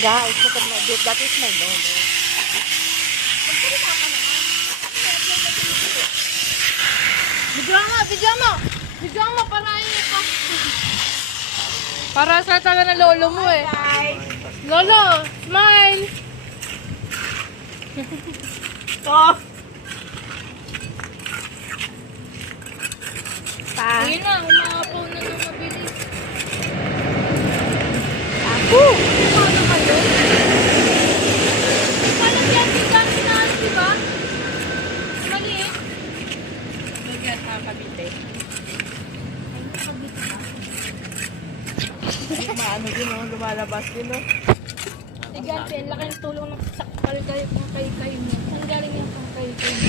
guys, look at my dude. That is my lolo. Video mo para pa. Para sa taga na lolo mo eh. Lolo, smile. Oh! Ayun na, umapaw na ng mabilis. Ako! Paano kayo? Paano yan? Bigyan na, di ba? Maliit. Bigyan sa kabite. Maano din oh, lumalabas din oh. Bigyan, laki ng tulong ng sakal kayo ng kay-kay mo. Saan galing yung pang kay-kay mo?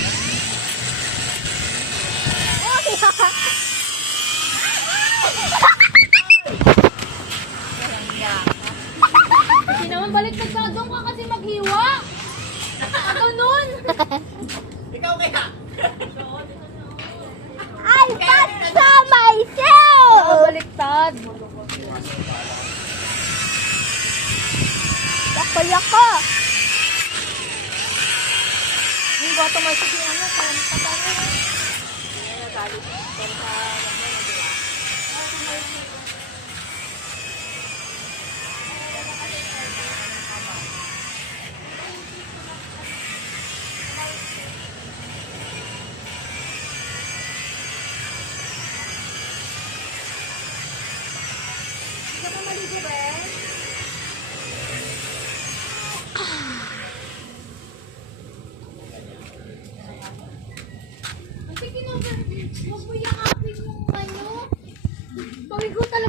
Kasi naman balik ka doon ka kasi maghiwa. Ako nun. Ikaw kaya? I saw myself! Baliktad. Yako! Yung goto mo ito yung ano, kung patano. Hindi ka maligo ba? Kasi kinuha, huwag mo yakapin yung ano. Bawi ko talaga